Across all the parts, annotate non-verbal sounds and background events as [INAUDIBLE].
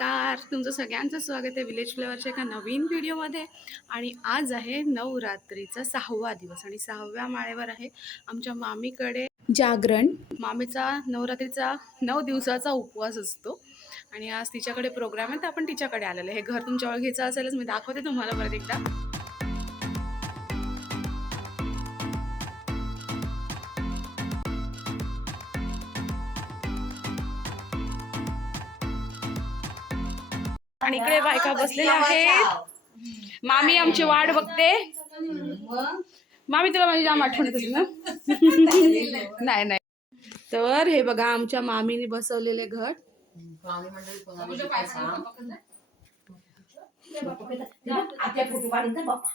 नमस्कार. तुमचं सगळ्यांचं स्वागत आहे विलेज फ्लेवरच्या एका नवीन व्हिडिओमध्ये. आणि आज आहे नवरात्रीचा सहावा दिवस आणि सहाव्या माळेवर आहे आमच्या मामीकडे जागरण. मामीचा नवरात्रीचा नऊ दिवसाचा उपवास असतो. आणि आज तिच्याकडे प्रोग्राम आहे तर आपण तिच्याकडे आलेलं हे घर तुमच्या ओळखीचं असेलच मी दाखवते तुम्हाला परत एकदा. आणि इकडे बायका बसलेल्या आहेत. मामी आमची वाट बघते. मामी तुला माझी जाम आठवण ना? [LAUGHS] नाही नाही. तर हे बघा आमच्या मामीने बसवलेले घट. बापा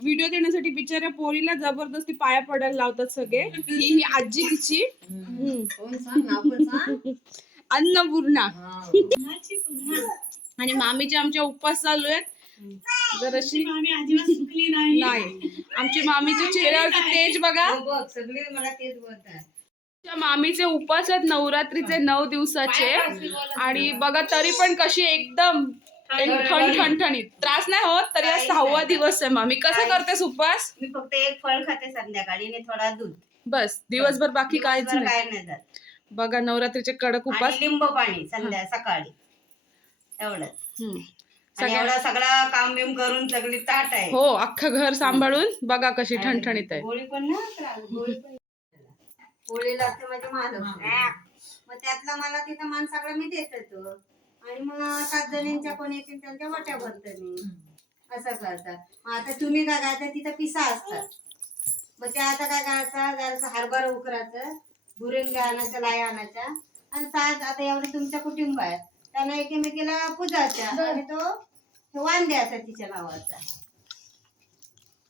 व्हिडिओ देण्यासाठी बिचाऱ्या पोरीला जबरदस्ती पाया पडायला लावतात सगळे. ही ही आजी तिची. अन्नपूर्णा. आणि मामीचे आमच्या उपवास चालू आहेत जर अशी नाही. आमच्या मामीच्या चेहऱ्यावरचं तेज बघा. हो बघ सगळे मला तेच बोलतात आमच्या मामीचे उपवास आहेत नवरात्रीचे नऊ दिवसाचे. आणि बघा तरी पण कशी एकदम एक ठण ठणठणीत त्रास नाही होत तरी आज सहावा दिवस आहे मामी कसं करतेस उपवास? मी फक्त एक फळ खाते संध्याकाळी आणि थोडा दूध. बस दिवसभर बाकी काहीच दिवसभर काय नाही जात. बघा नवरात्रीचे कडक उपास लिंब पाणी संध्या सकाळी. एवढंच. हम्म. आणि सगळ्या एवढं सगळं काम बिम करून सगळी ताट आहे. हो अख्खं घर सांभाळून बघा कशी ठणठणीत आहे. गोळी पण ना त्रास, गोळी पण गोळी लागते माझ्या महालक्ष्मी मग त्यातला मला तिथं मान सगळा मी देत होतो आणि मग सात जणींच्या कोण येतील त्यांच्या वाट्या भरत मी असं करतात. मग आता तुम्ही काय करता तिथं पिसा असतात. मग ते आता काय करायचं जरासं हरभरा उकरायचं बुरिंग आणायचं लाय आणायच्या आणि सात आता एवढं तुमच्या कुटुंब आहे. त्यांना एकमेकीला पूजाच्या आणि तो द्यायचा तिच्या नावाचा.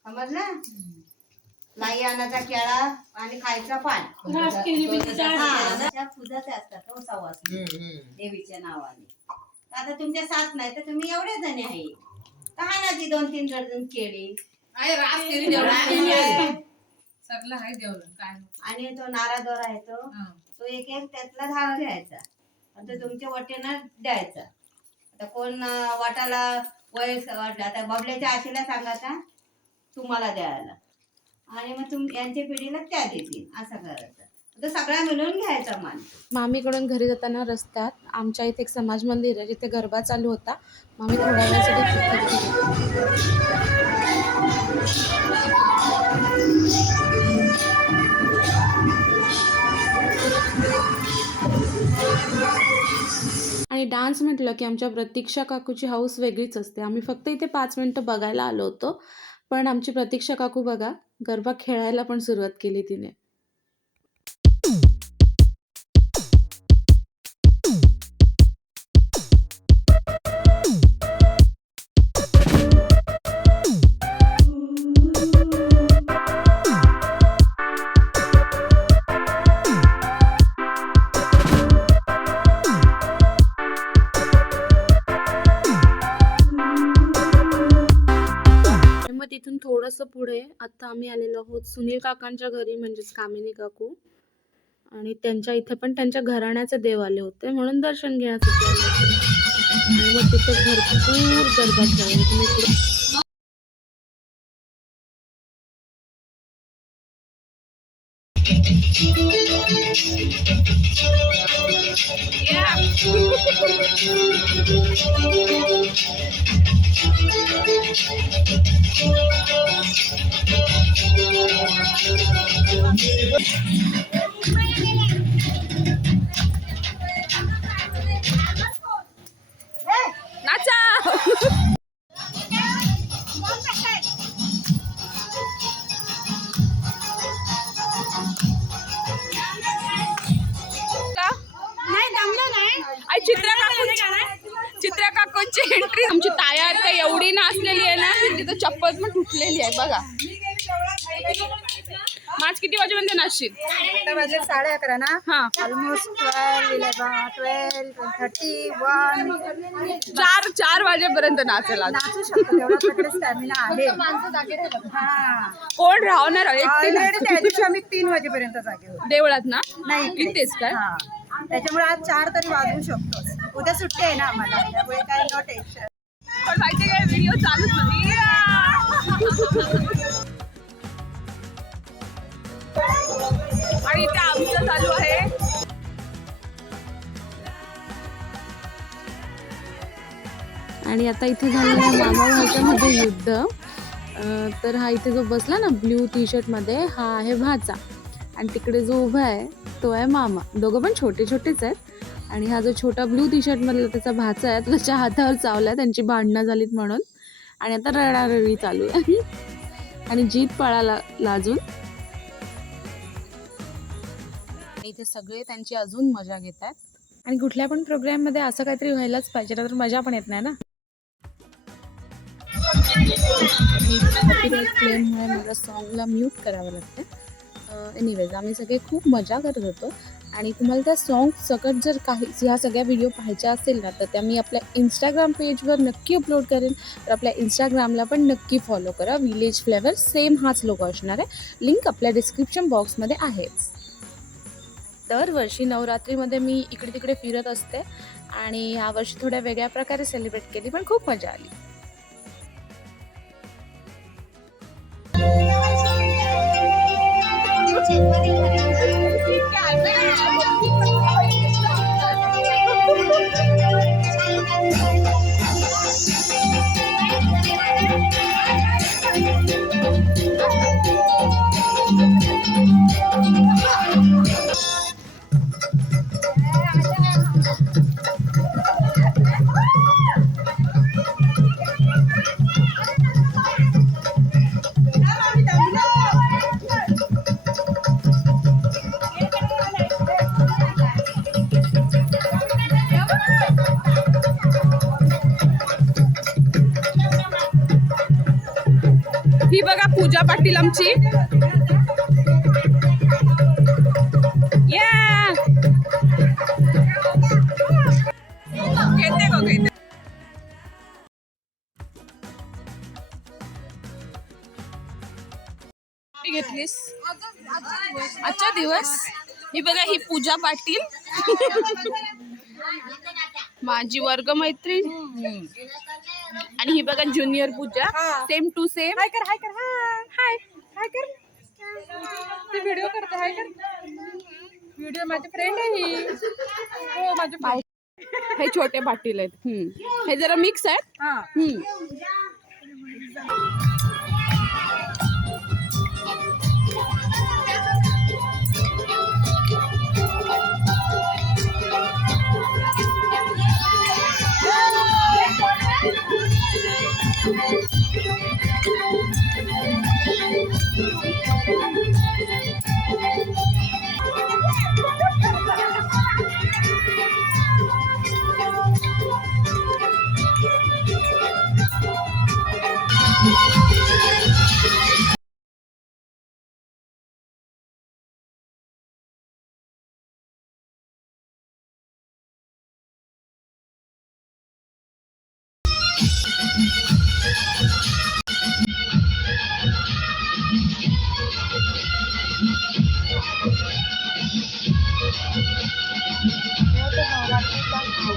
समजलं? लाई आणायचा केळा आणि खायचा पान. हा, त्या पूजाचे असतात हो सवास देवीच्या नावाने. आता तुमच्या साथ नाही तर तुम्ही एवढे जण आहे. का ना ती दोन तीन डझन केळी आणि तो नारा दोरा आहे तो. तो एक एक त्यातला धागा घ्यायचा. आणि तो तुमच्या वाटेनं द्यायचा. आता कोण अं, वाटाला वयस वाट आता बबल्याच्या आशीला सांगायचा तुम्हाला द्यायला. आणि मग तुम यांच्या पिढीला त्या देतील. असं करायचं. आता सगळ्या मिळून घ्यायचा मान. मामीकडून घरी जाताना रस्त्यात आमच्या इथे एक समाज मंदिर आहे जिथे गरबा चालू होता. मामी थोड्या वेळासाठी आणि डान्स म्हटलं की आमच्या प्रतीक्षा काकूची हाऊस वेगळीच असते. आम्ही फक्त इथे पाच मिनटं बघायला आलो होतो. पण आमची प्रतीक्षा काकू बघा गरबा खेळायला पण सुरुवात केली तिने. तिथून थोडंसं पुढे आता आम्ही आलेलो आहोत सुनील काकांच्या घरी म्हणजेच कामिनी काकू. आणि त्यांच्या इथे पण त्यांच्या घराण्याचे देव आले होते म्हणून दर्शन घेण्यासाठी आले होते आणि मग तिथे भरपूर गरबा खेळले तुम्ही पुढे- [LAUGHS] एंट्री आमची ताया आता एवढी नाचलेली आहे ना तिथं चप्पल पण तुटलेली आहे बघा. आज किती वाजेपर्यंत नाचशील? आता वाजले साडे अकरा ना? हा. Almost twelve eleven twelve thirty one चार चार वाजेपर्यंत नाचेल आज. नाचू शकतो तेवढा आपल्याकडे स्टॅमिना आहे. हा. कोण राहणार? त्या दिवशी आम्ही तीन वाजेपर्यंत जागे होतो. देवळात ना? नाही इथेच काय? हा. त्याच्यामुळे आज चार तरी वाजवू शकतो उद्या सुट्टी आहे ना आम्हाला त्यामुळे काय नो टेन्शन पण माहिती काय व्हिडिओ चालूच नाही आणि इथे आमचं चालू आहे. आणि आता इथे झालेलं आहे मामा भाच्यामध्ये युद्ध. अं, तर हा इथे जो बसला ना ब्ल्यू टी शर्टमध्ये हा आहे भाचा. आणि तिकडे जो उभा आहे तो आहे मामा. दोघं पण छोटे छोटेच आहेत. आणि हा जो छोटा ब्लू टी शर्टमधला त्याचा भाचा आहे त्याच्या हातावर चावला त्यांची भांडणं झालीत म्हणून. आणि आता रडारडी चालू आहे. आणि जीत पळाला लाजून. इथे सगळे त्यांची अजून मजा घेत आहेत. आणि कुठल्या पण प्रोग्राममध्ये असं काहीतरी व्हायलाच पाहिजे तर मजा पण येत नाही ना. मला सॉन्गला म्यूट करावं लागतं एनिवेज आम्ही सगळे खूप मजा करत होतो. आणि तुम्हाला त्या सॉन्ग सकट जर काही ह्या सगळ्या व्हिडिओ पाहायच्या असेल ना तर त्या मी आपल्या इंस्टाग्राम पेजवर नक्की अपलोड करेन. तर आपल्या इंस्टाग्रामला पण नक्की फॉलो करा. विलेज फ्लेवर सेम हाच लोक असणार आहे. लिंक आपल्या डिस्क्रिप्शन बॉक्समध्ये आहेच. दरवर्षी नवरात्रीमध्ये मी इकडे तिकडे फिरत असते आणि यावर्षी थोड्या वेगळ्या प्रकारे सेलिब्रेट केली पण खूप मजा आली. ही बघा पूजा पाटील आमची. घेतलीस. आजचा दिवस. ही बघा ही पूजा पाटील. [LAUGHS] माझी वर्गमैत्रीण आणि ही बघा junior Pooja. Same to same hi कर हाय कर. हाय. हाय कर. ती व्हिडिओ करते हाय कर. व्हिडिओ माझी फ्रेंड आहे ही. हो माझी हे छोटे पाटील आहेत. हे जरा मिक्स आहेत. हम्म.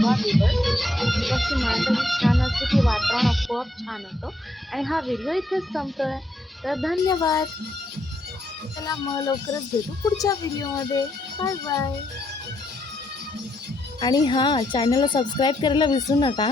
नवरात्रीचा दिवस कशी मंडळी छान असते की वातावरण आपोआप छान होतं आणि हा व्हिडिओ इथेच संपतोय तर धन्यवाद चला मग लवकरच भेटू पुढच्या व्हिडिओमध्ये बाय बाय आणि हां चॅनलला सबस्क्राईब करायला विसरू नका.